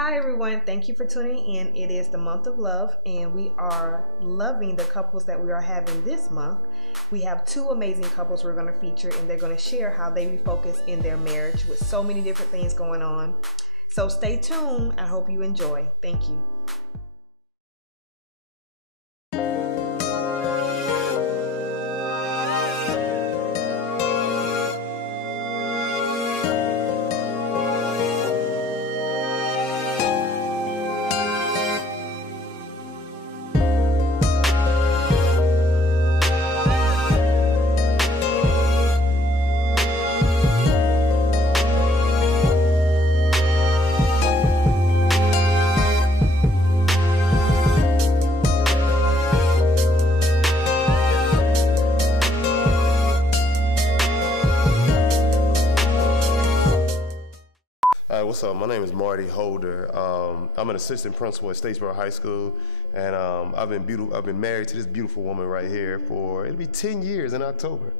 Hi everyone, thank you for tuning in. It is the month of love and we are loving the couples that we are having this month. We have two amazing couples we're going to feature and they're going to share how they refocus in their marriage with so many different things going on. So stay tuned. I hope you enjoy. Thank you. What's up? My name is Marty Holder. I'm an assistant principal at Statesboro High School, and I've been married to this beautiful woman right here for it'll be 10 years in October.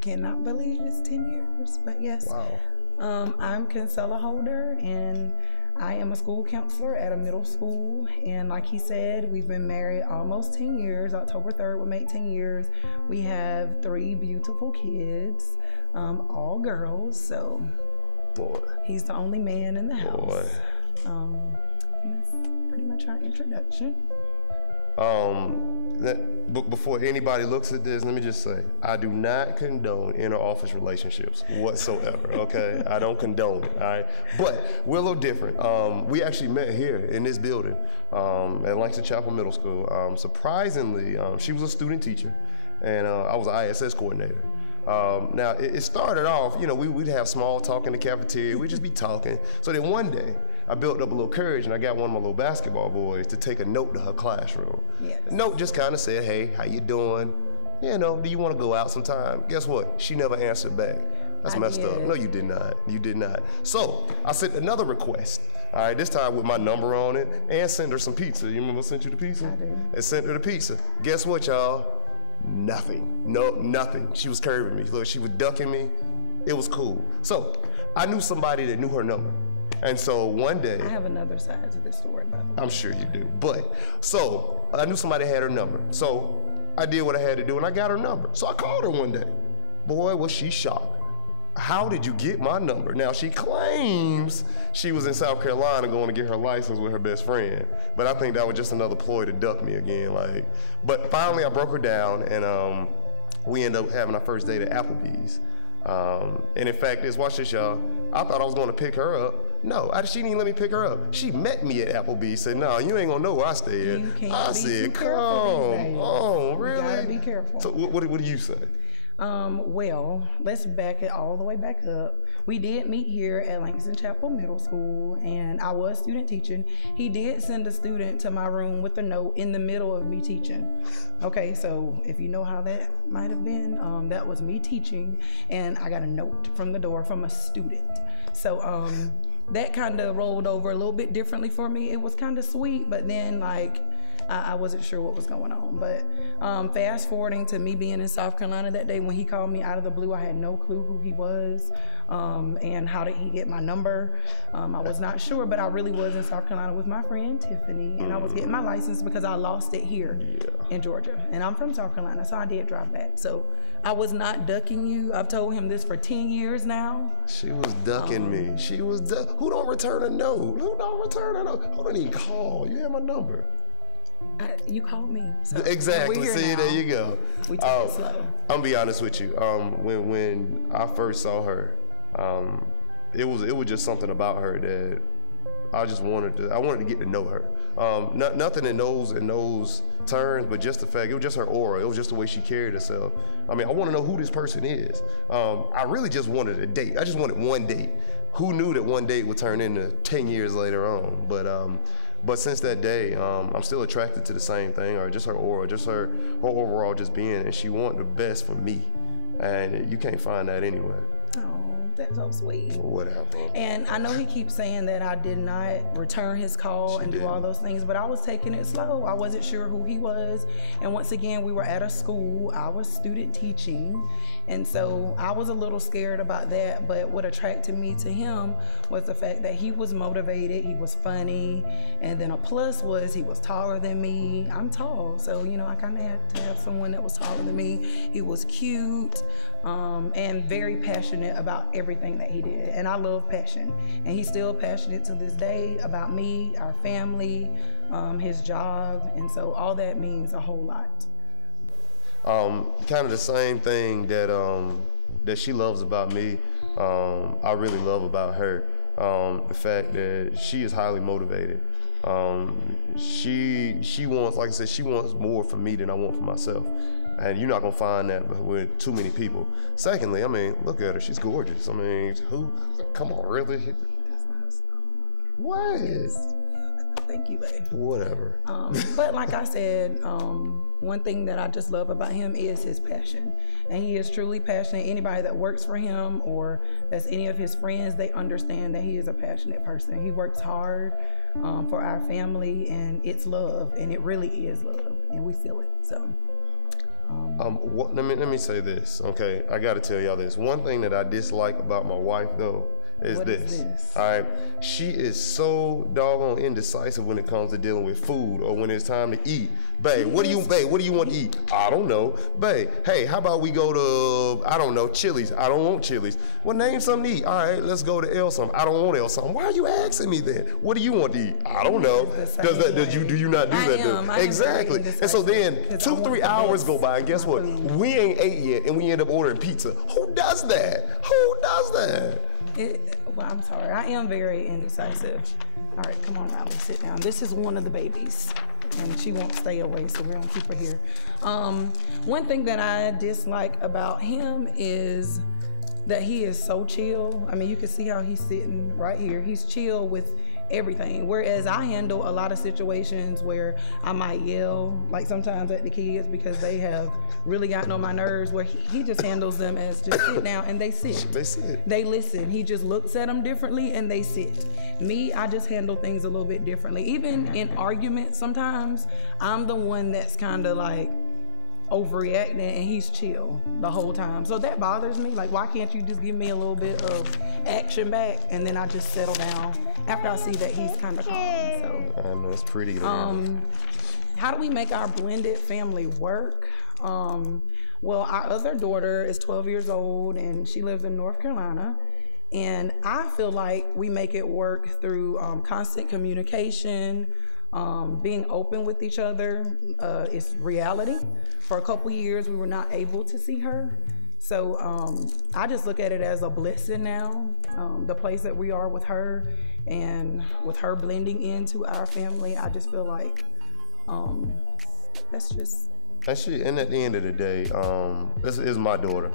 Cannot believe it's 10 years, but yes. Wow. I'm Concella Holder, and I am a school counselor at a middle school. And like he said, we've been married almost 10 years. October 3rd will make 10 years. We have 3 beautiful kids, all girls. So. Boy. He's the only man in the house. Boy. And that's pretty much our introduction. Before anybody looks at this, let me just say, I do not condone inter-office relationships whatsoever, okay? I don't condone it, all right? But we're a little different. We actually met here in this building at Langston Chapel Middle School. Surprisingly, she was a student teacher, and I was an ISS coordinator. Now, it started off, you know, we'd have small talk in the cafeteria. We'd just be talking. So then one day, I built up a little courage, and I got one of my little basketball boys to take a note to her classroom. Yes. The note just kind of said, hey, how you doing? You know, do you want to go out sometime? Guess what? She never answered back. That's messed up. No, you did not. You did not. So I sent another request. All right, this time with my number on it, and sent her some pizza. You remember I sent you the pizza? I do. And sent her the pizza. Guess what, y'all? Nothing. No, nothing. She was curving me. Look, she was ducking me. It was cool. So I knew somebody that knew her number. And so one day. I have another side to this story, by the way. I'm sure you do. But so I knew somebody had her number. So I did what I had to do and I got her number. So I called her one day. Boy, was she shocked. How did you get my number? Now, she claims she was in South Carolina going to get her license with her best friend. But I think that was just another ploy to duck me again. But finally, I broke her down, and we ended up having our first date at Applebee's. And in fact, watch this, y'all. I thought I was going to pick her up. No, she didn't even let me pick her up. She met me at Applebee's, said, no, you ain't going to know where I stay at. I said, come on, really? You gotta be careful. So what do you say? Well, let's back it all the way back up. We did meet here at Langston Chapel Middle School, and I was student teaching. He did send a student to my room with a note in the middle of me teaching. Okay, so if you know how that might have been, that was me teaching, and I got a note from the door from a student. So that kind of rolled over a little bit differently for me. It was kind of sweet, but then I wasn't sure what was going on. But fast forwarding to me being in South Carolina that day when he called me out of the blue, I had no clue who he was and how did he get my number. I was not sure, but I really was in South Carolina with my friend Tiffany, and I was getting my license because I lost it here in Georgia. And I'm from South Carolina, so I did drive back. So I was not ducking you. I've told him this for 10 years now. She was ducking me. She was who don't return a note? Who don't return a note? Who don't even call? You have my number. You called me. So exactly. See, now. there you go. We took it slow. I'm gonna be honest with you. When I first saw her, it was just something about her that I wanted to get to know her. Nothing in those terms, but just the fact, it was just her aura. It was just the way she carried herself. I mean, I want to know who this person is. I really just wanted a date. I just wanted one date. Who knew that one date would turn into 10 years later on? But since that day, I'm still attracted to the same thing, or just her aura, just her overall just being, and she wanted the best for me. And you can't find that anywhere. Oh, that's so sweet. Whatever. And I know he keeps saying that I did not return his call and do all those things, but I was taking it slow. I wasn't sure who he was. And once again, we were at a school. I was student teaching. And so I was a little scared about that. But what attracted me to him was the fact that he was motivated, he was funny. And then a plus was he was taller than me. I'm tall. So, you know, I kind of had to have someone that was taller than me. He was cute. And very passionate about everything that he did. And I love passion. And he's still passionate to this day about me, our family, his job. And so all that means a whole lot. Kind of the same thing that she loves about me, I really love about her. The fact that she is highly motivated. She wants, like I said, she wants more from me than I want for myself. And you're not gonna find that with too many people. Secondly, I mean, look at her, she's gorgeous. I mean, come on, really? What? Thank you, babe. Whatever. But like I said, one thing that I just love about him is his passion. And he is truly passionate. Anybody that works for him or that's any of his friends, they understand that he is a passionate person. He works hard for our family, and it's love, and it really is love, and we feel it, so. Let me say this, okay? I got to tell y'all this. One thing that I dislike about my wife, though, is this. All right, she is so doggone indecisive when it comes to dealing with food or when it's time to eat. Babe, what do you want to eat? I don't know. Babe, hey, how about we go to, I don't know, Chili's? I don't want Chili's. Well, name something to eat. All right, let's go to El something. I don't want El something. Why are you asking me then? What do you want to eat? I don't know. Do you not do that? Exactly. And so then 2-3 hours go by, and guess what? We ain't ate yet, and we end up ordering pizza. Who does that? Who does that? Well, I'm sorry. I am very indecisive. All right, come on, Riley, sit down. This is one of the babies, and she won't stay away, so we're gonna keep her here. One thing that I dislike about him is that he is so chill. I mean, you can see how he's sitting right here. He's chill with everything, whereas I handle a lot of situations where I might yell, like sometimes at the kids, because they have really gotten on my nerves, where he just handles them as just sit down, and they sit. They listen. He just looks at them differently, and they sit. Me, I just handle things a little bit differently. Even in arguments, sometimes I'm the one that's kind of like overreacting, and he's chill the whole time. So that bothers me. Like, why can't you just give me a little bit of action back, and then I just settle down after I see that he's kind of calm. So I know it's pretty. How do we make our blended family work? Well, our other daughter is 12 years old, and she lives in North Carolina. And I feel like we make it work through constant communication, being open with each other. It's reality. For a couple years, we were not able to see her. So I just look at it as a blessing now, the place that we are with her, and with her blending into our family. I just feel like that's just... And at the end of the day, this is my daughter.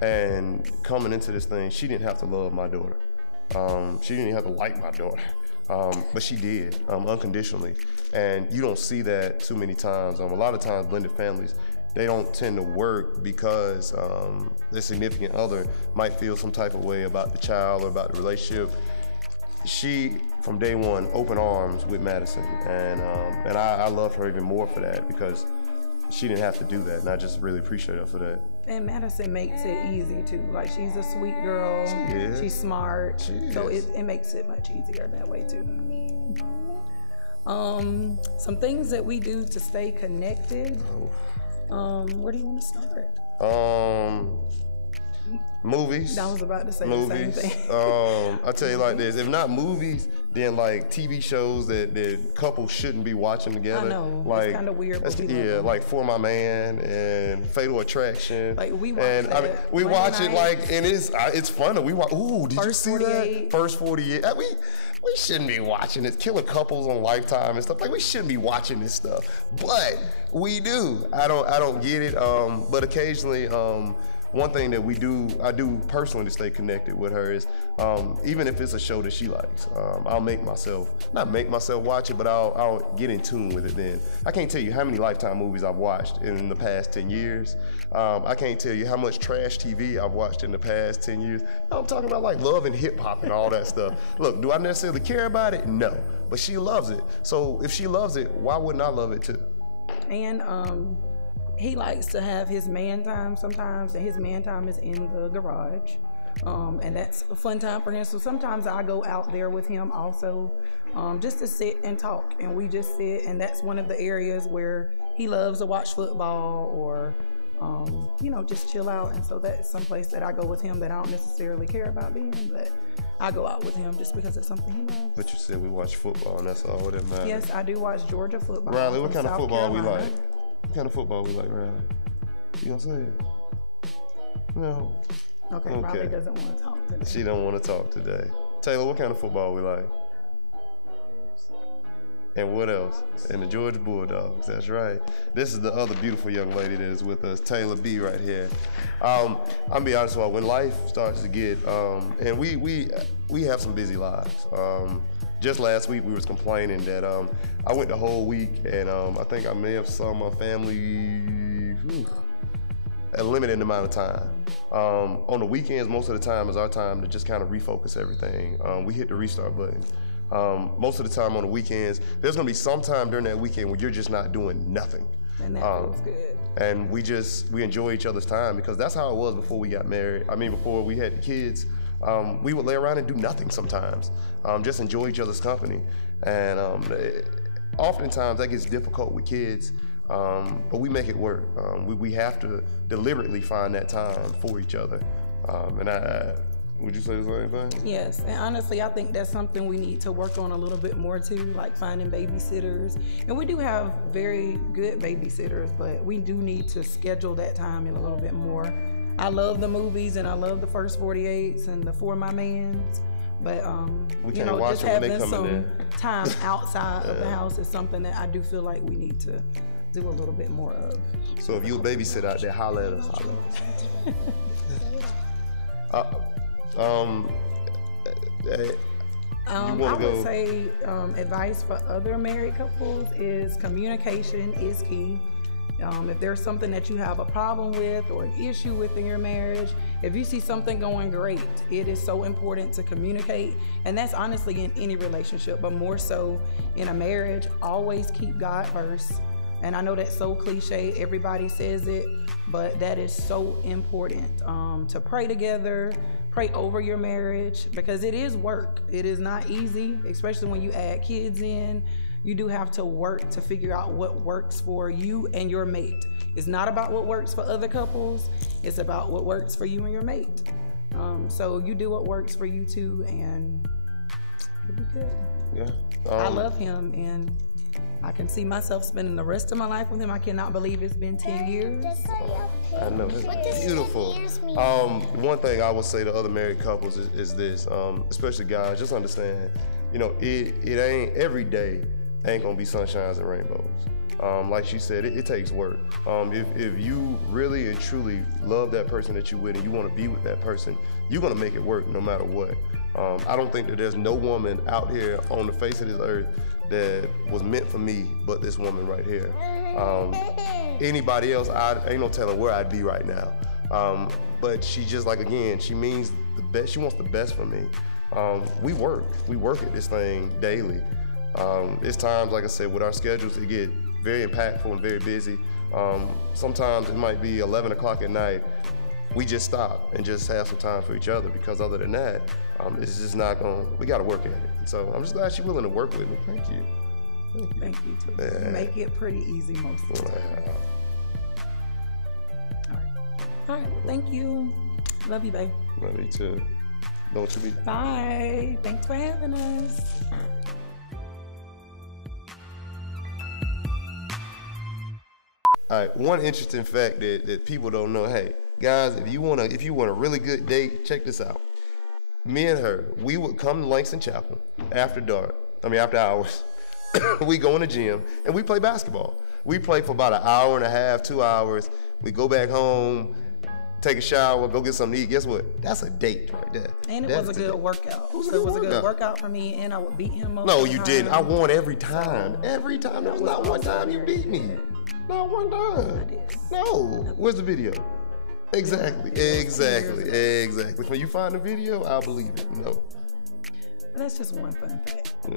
And coming into this thing, she didn't have to love my daughter. She didn't have to like my daughter. But she did, unconditionally. And you don't see that too many times. A lot of times, blended families, they don't tend to work because their significant other might feel some type of way about the child or about the relationship. She, from day one, open arms with Madison. And I love her even more for that, because she didn't have to do that. And I just really appreciate her for that. And Madison makes it easy too. Like, she's a sweet girl. She's smart. So it makes it much easier that way too. Some things that we do to stay connected. Where do you want to start? Movies. I was about to say the same thing. I'll tell you like this. If not movies, then like TV shows that couples shouldn't be watching together. I know. Like, it's kind of weird. But like For My Man and Fatal Attraction. Like, we watch and that. I mean, we watch it like, and it's funny. We watch. Ooh, did you see 48. that? First 48. We shouldn't be watching it. Killer couples on Lifetime and stuff. Like, we shouldn't be watching this stuff, but we do. I don't get it. But occasionally, one thing that I do personally to stay connected with her is, even if it's a show that she likes, I'll not make myself watch it, but I'll get in tune with it then. I can't tell you how many Lifetime movies I've watched in the past 10 years. I can't tell you how much trash TV I've watched in the past 10 years. I'm talking about like love and hip hop and all that stuff. Look, do I necessarily care about it? No, but she loves it. So if she loves it, why wouldn't I love it too? And he likes to have his man time sometimes, and his man time is in the garage. And that's a fun time for him. So sometimes I go out there with him also, just to sit and talk. And we just sit, and that's one of the areas where he loves to watch football or, you know, just chill out. And so that's someplace that I go with him that I don't necessarily care about being, but I go out with him just because it's something he loves. But you said we watch football, and that's all that matters. Yes, I do watch Georgia football. Riley, what kind of South football Carolina. we like? What kind of football we like, Riley? You gonna say it? No. Okay, Riley doesn't want to talk today. She don't want to talk today. Taylor, what kind of football we like? And what else? And the Georgia Bulldogs, that's right. This is the other beautiful young lady that is with us, Taylor B right here. I'll be honest with you, when life starts to get, and we have some busy lives. Just last week we was complaining that I went the whole week and I think I may have saw my family a limited amount of time. On the weekends, most of the time is our time to just kind of refocus everything. We hit the restart button. Most of the time on the weekends, there's gonna be some time during that weekend where you're just not doing nothing. And that feels good. And we enjoy each other's time, because that's how it was before we got married. I mean, before we had kids, we would lay around and do nothing sometimes. Just enjoy each other's company. And oftentimes that gets difficult with kids, but we make it work. We have to deliberately find that time for each other. Would you say the same thing? Yes, and honestly, I think that's something we need to work on a little bit more too, like finding babysitters. And we do have very good babysitters, but we do need to schedule that time in a little bit more. I love the movies and I love the First 48s and the For My Mans, but you know, just having some time outside of the house is something that I do feel like we need to do a little bit more of. So if you a babysitter out there, holler at us. I would say advice for other married couples is communication is key. If there's something that you have a problem with or an issue with in your marriage, if you see something going great, it is so important to communicate. And that's honestly in any relationship, but more so in a marriage. Always keep God first. And I know that's so cliche, everybody says it, but that is so important to pray together, pray over your marriage, because it is work. It is not easy, especially when you add kids in. You do have to work to figure out what works for you and your mate. It's not about what works for other couples, it's about what works for you and your mate. So you do what works for you too, and it'll be good. Yeah. I love him, and I can see myself spending the rest of my life with him. I cannot believe it's been 10 years. I know, it's beautiful. One thing I would say to other married couples is this, especially guys, just understand, you know, it ain't every day ain't gonna be sunshines and rainbows. Like she said, it takes work. If you really and truly love that person that you're with and you wanna be with that person, you're gonna make it work no matter what. I don't think that there's no woman out here on the face of this earth that was meant for me but this woman right here. Anybody else, I ain't no telling where I'd be right now. But she just, like, again, she means the best. She wants the best for me. We work at this thing daily. It's times, like I said, with our schedules, it get very impactful and very busy. Sometimes it might be 11 o'clock at night. We just stop and just have some time for each other, because other than that, it's just not going, we got to work at it. So I'm just glad she's willing to work with me. Thank you. Thank you too. Yeah. You make it pretty easy most of the time. All right. Well, thank you. Love you, babe. Love you too. Don't you be. Bye. Thanks for having us. All right. One interesting fact that people don't know. Hey, guys, if you want a really good date, check this out. Me and her, we would come to Langston Chapel after hours. We go in the gym and we play basketball. We play for about an hour and a half, 2 hours. We go back home, take a shower, go get something to eat. Guess what? That's a date right there. And it That's was a good workout. It was a good workout for me, and I would beat him up. No, you didn't. I won every time. Every time. There was not one time you beat me. Not one time. I did. No. Where's the video? Exactly. When you find the video, I'll believe it. No. That's just one fun fact. Yeah.